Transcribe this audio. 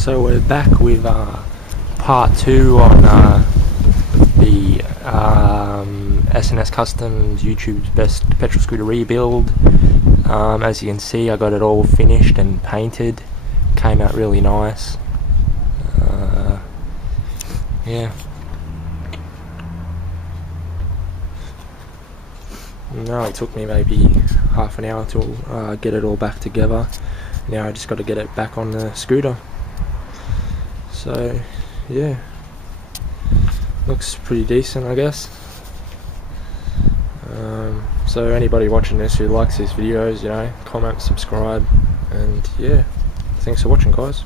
So we're back with part 2 on the SNS Customs YouTube's best petrol scooter rebuild. As you can see, I got it all finished and painted. Came out really nice. Yeah. No, it took me maybe half an hour to get it all back together. Now I just got to get it back on the scooter. So yeah, looks pretty decent, I guess. So anybody watching this who likes these videos, you know, comment, subscribe, and yeah, thanks for watching, guys.